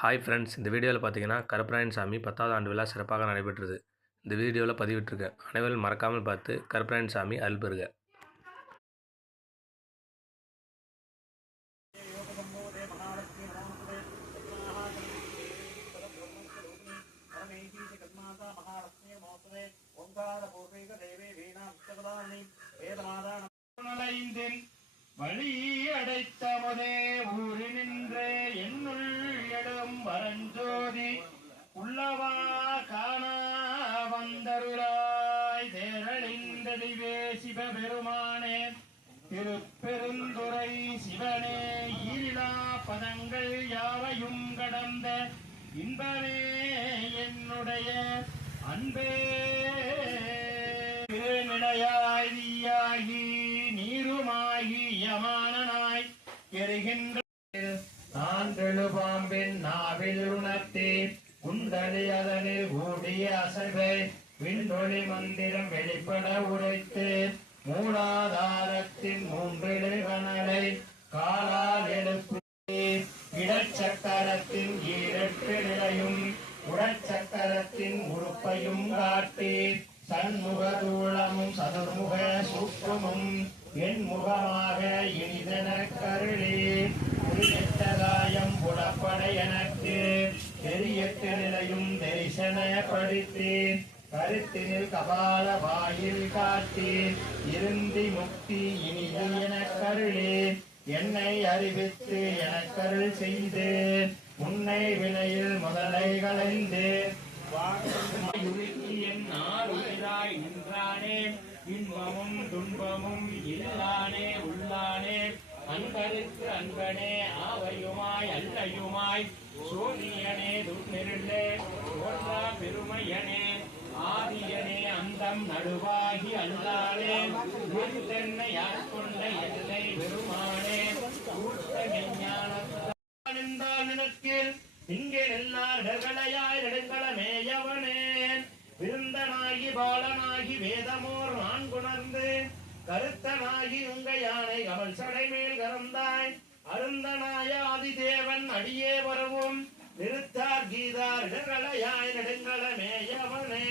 Hi friends இந்த வீடியோவில் பார்த்தீங்கன்னா கருப்பராயன் சாமி பத்தாவது ஆண்டு விழா சிறப்பாக நடைபெற்றது. இந்த வீடியோவில் பதிவிட்டிருக்கேன் அனைவரும் மறக்காமல் பார்த்து கருப்பராயன் சாமி அருள் பெறுக. தேரழிந்தடிவே சிவபெருமானே திருப்பெருந்துறை சிவனே ஈரிலா பதங்கள் யாவையும் கடந்த இன்பமே என்னுடைய அன்பே. திருநிலையாய் நீயாகி நீருமாகி யமானனாய் எரிகின்ற நான்கெழு பாம்பின் நாவில் உணர்த்தி குண்டலி அதனில் கூடிய அசைவை விண்தொழி மந்திரம் வெளிப்பட உரைத்து மூலாதாரத்தின் மூன்றிடு கனலை காலால் எழுப்பி இடச்சக்கரத்தின் ஈரட்டு நிலையும் உடற்சக்கரத்தின் உறுப்பையும் காட்டி சண்முக தூளமும் சதுர்முக சூக்கமும் என் முகமாக இனிதன கருளி புரியட்டகாயம் புலப்பட எனக்கு தெரியத்த நிலையும் தரிசனப்படுத்தேன் கருத்தினில் கபால வாயில் காட்டி இருந்தி முக்தி இனிது என கருளி என்னை அறிவித்து எனக்கருள் செய்து உன்னை வினையில் முதலை களைந்து நின்றானே. இன்பமும் துன்பமும் இல்லானே உள்ளானே. அன்பருக்கு அன்பனே ஆவையுமாய் அல்லையுமாய். சூரியனே துன்னிருளே பெருமையனே. ஆதியனே அந்தம் நடுவாகி அல்லானே என் தென்னை ஆட்கொண்ட எல்லை பெருமானே கூட்ட மெஞ்ஞானத்தால் நின்றால் நினைக்கிறேன் இங்கே எல்லார்களையாய் நெடுங்களமேயவனே விருந்தனாகி பாலனாகி வேதமோர் நான் குணர்ந்து கருத்தனாகி உங்க யானை கமல் சடை மேல் கறந்தாய். அருந்தனாய ஆதிதேவன் அடியே வரவும் நிறுத்த கீதார் நெடுங்களமேயவனே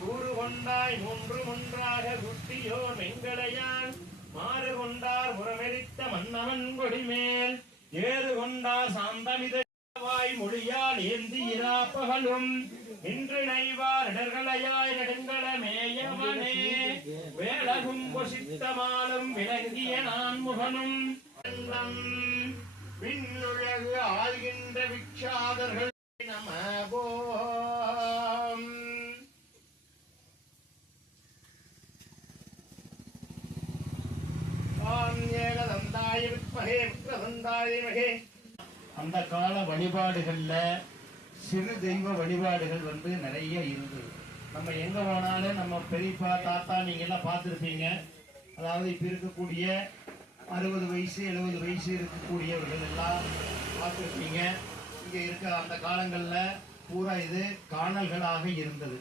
கூறு கொண்டாய் மூன்று ஒன்றாக குட்டியோர் வெங்களையான் மாறு கொண்டார் உறவெளித்த மன்னவன் கொடிமேல். ஏறு கொண்டார் சாந்தமித வாய் மொழியால் ஏந்தி இரா பகலும் இன்று நெய்வார் இடர்களையாய் நெடுங்களமேயவனே வேளகும் பொசித்தமாலும் விளங்கிய நான் முகனும் அண்டம் விண்ணுலகு ஆள்கின்ற விக்ஷாதர்கள் அந்த கால வழிபாடுகள்ல சிறு தெய்வ வழிபாடுகள் வந்து நிறைய இருந்தது நம்ம எங்க போனாலும் நம்ம பெரியப்பா தாத்தா நீங்க எல்லாம் பார்த்துருப்பீங்க. அதாவது இப்ப இருக்கக்கூடிய அறுபது வயசு எழுபது வயசு இருக்கக்கூடியவர்கள் எல்லாம் பார்த்துருப்பீங்க. இங்க இருக்க அந்த காலங்கள்ல பூரா இது காணல்களாக இருந்தது.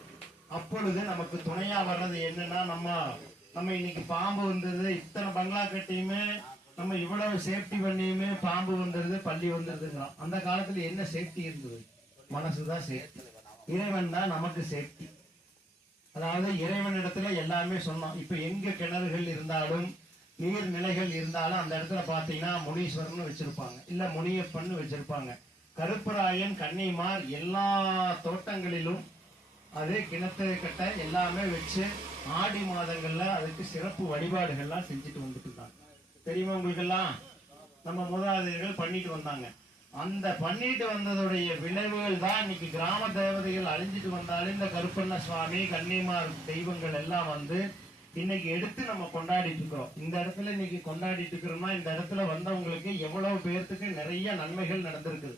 அப்பொழுது நமக்கு துணையா வர்றது என்னன்னா நம்ம நம்ம இன்னைக்கு பாம்பு வந்தது இத்தனை பங்களா கட்டியுமே நம்ம இவ்வளவு சேஃப்டி பண்ணியுமே பாம்பு வந்துருது பள்ளி வந்துருதுங்கிறோம் அந்த காலத்துல என்ன சேஃப்டி இருந்தது? மனசுதான் சேஃப்டி இறைவன் தான் நமக்கு சேஃப்டி அதாவது இறைவனிடத்துல எல்லாமே சொன்னோம் இப்ப எங்க கிணறுகள் இருந்தாலும் நீர்நிலைகள் இருந்தாலும் அந்த இடத்துல பாத்தீங்கன்னா முனீஸ்வரன் வச்சிருப்பாங்க. இல்ல முனியப்பன் வச்சிருப்பாங்க. கருப்பராயன் கன்னிமார் எல்லா தோட்டங்களிலும் அது கிணத்து கட்ட எல்லாமே வச்சு ஆடி மாதங்கள்ல அதுக்கு சிறப்பு வழிபாடுகள்லாம் செஞ்சுட்டு வந்துட்டு இருந்தாங்க. தெரியுமா உங்களுக்கெல்லாம்? நம்ம மூதாதையர்கள் பண்ணிட்டு வந்தாங்க. அந்த பண்ணிட்டு வந்ததுடைய விளைவுகள் தான் இன்னைக்கு கிராம தேவதைகள் அழிஞ்சிட்டு வந்தாலும் இந்த கருப்பண்ண சுவாமி கன்னிமார் தெய்வங்கள் எல்லாம் வந்து இன்னைக்கு எடுத்து நம்ம கொண்டாடிட்டு இருக்கிறோம். இந்த இடத்துல இன்னைக்கு கொண்டாடிட்டு இருக்கிறோம்னா இந்த இடத்துல வந்தவங்களுக்கு எவ்வளவு பேர்த்துக்கு நிறைய நன்மைகள் நடந்திருக்குது.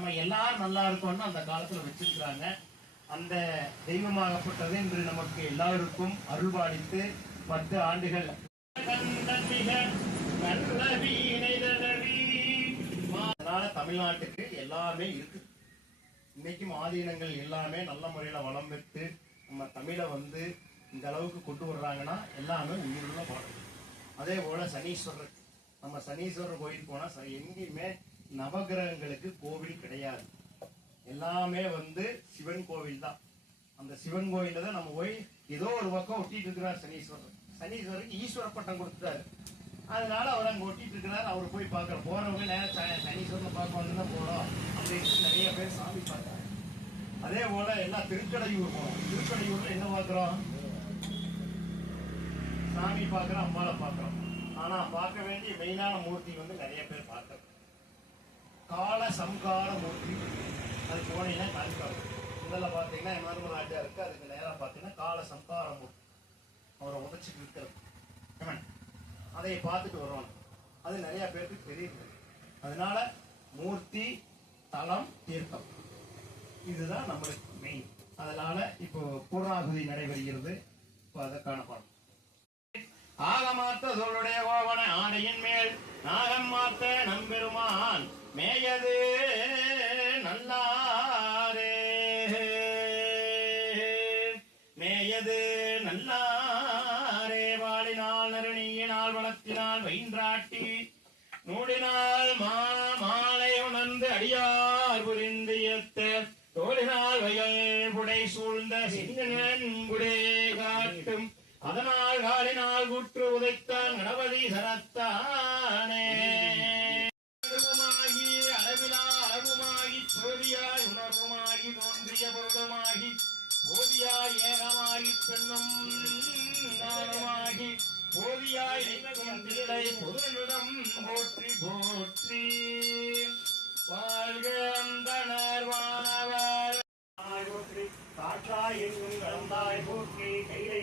நம்ம எல்லாரும் நல்லா இருக்கோம்னு அந்த காலத்துல வச்சிருக்கிறாங்க. அந்த தெய்வமாகப்பட்டது இன்று நமக்கு எல்லாருக்கும் அருள்பாலித்து பத்து ஆண்டுகள். அதனால தமிழ்நாட்டுக்கு எல்லாமே இருக்கு. இன்னைக்கும் ஆதீனங்கள் எல்லாமே நல்ல முறையில வளம் பெற்று நம்ம தமிழை வந்து இந்த அளவுக்கு கொண்டு வர்றாங்கன்னா எல்லாமே உயிருள்ள பாடல். அதே போல சனீஸ்வரர். நம்ம சனீஸ்வரர் கோயில் போனா ச- எங்கேயுமே நவகிரகங்களுக்கு கோவில் கிடையாது. எல்லாமே வந்து சிவன் கோவில் தான். அந்த சிவன் கோயில்ல தான் நம்ம போய் ஏதோ ஒரு பக்கம் ஒட்டிட்டு இருக்கிறார் சனீஸ்வரர். சனீஸ்வரருக்கு ஈஸ்வர பட்டம் கொடுத்துட்டாரு. அதனால அவர் அங்கே ஒட்டிட்டு இருக்கிறார். அவர் போய் பார்க்கற போறவங்க நேரம் ச- சனீஸ்வரனை பார்க்க தான் போறோம் அப்படின்னு நிறைய பேர் சாமி பார்த்தாங்க. அதே போல எல்லாம் திருக்கடையூர் போறோம். திருக்கடையூர்ல என்ன பார்க்குறோம்? சாமி பார்க்குறோம் அம்மாவை பார்க்குறோம். ஆனால் பார்க்க வேண்டிய மெயினான மூர்த்தி வந்து நிறைய பேர் பார்க்கறோம். கால சம்கார மூர்த்தி அது போனீங்கன்னா காண்பாங்க. முதல்ல பார்த்தீங்கன்னா எமர்ம ராஜா இருக்கு. அதுக்கு நேராக பார்த்தீங்கன்னா கால சம்கார மூர்த்தி அவரை உதச்சிட்டு இருக்கிறது. அதை பார்த்துட்டு வருவாங்க. அது நிறைய பேருக்கு தெரியுது. அதனால மூர்த்தி தலம் தீர்த்தம். இதுதான் நம்மளுக்கு மெயின் அதனால இப்போ பூர்ணாகுதி நடைபெறுகிறது. இப்போ அதற்கான பாடம். ஆகமாத்த சொல்லுடைய கோவன ஆடையின் மேல். நாகம் மாத்த நம்பெருமான். மேயது நல்லாரே. மேயது நல்லாரே. வாழினால் நருணியினால் வளத்தினால் வயின்றாட்டி நூடினால் மா மாலை உணர்ந்து அடியார் புரிந்தியத்த தோழினால் வயல் புடை சூழ்ந்த சிங்கனே காட்டும் அதனால் காலினால் குற்று உதைத்தான் கணபதி சரத்தானே. பெண்ணும் நானுமாகி போதியாய் நினைக்கும் தில்லை பொதுநிடம் போற்றி போற்றி. வாழ்க அந்தனர் வானவர். போற்றி காற்றாய் எங்கும் கலந்தாய் போற்றி கைலை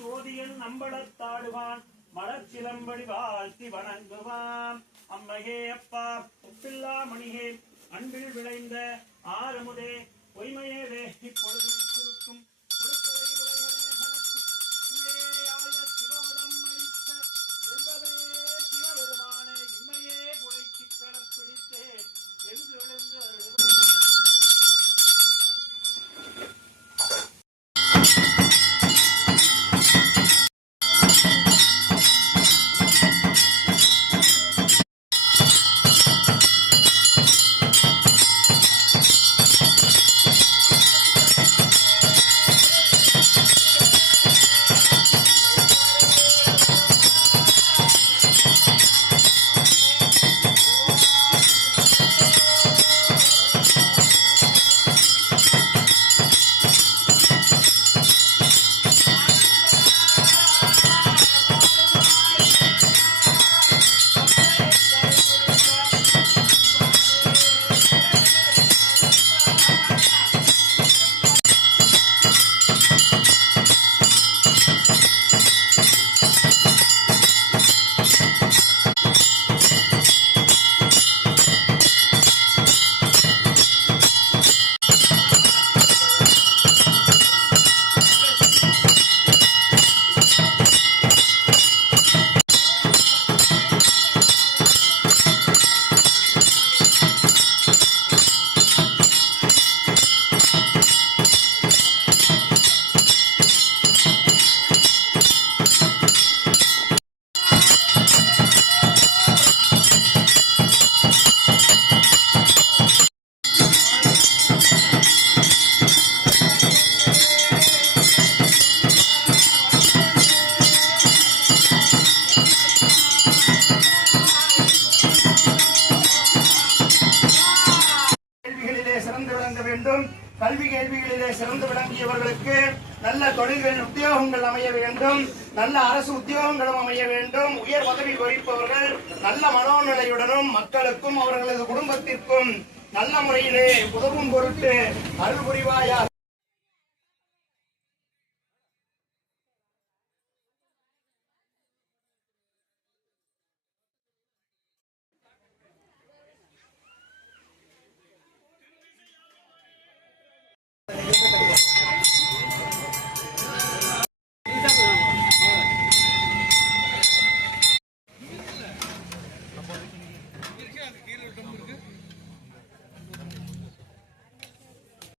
சோதியன் நம்பளத்தாடுவான் மலர்ச்சிலம்படி வாழ்த்தி வணங்குவான். அம்மையே அப்பா ஒப்பில்லா மணியே அன்பில் விளைந்த ஆறுமுதே பொய்மையே வேஷ்டி பொழுதும் நல்ல அரசு உத்தியோகங்களும் அமைய வேண்டும். உயர் பதவி வகிப்பவர்கள் நல்ல மனோநிலையுடனும் மக்களுக்கும் அவர்களது குடும்பத்திற்கும் நல்ல முறையிலே உதவும் பொருட்டு அருள் புரிவாயா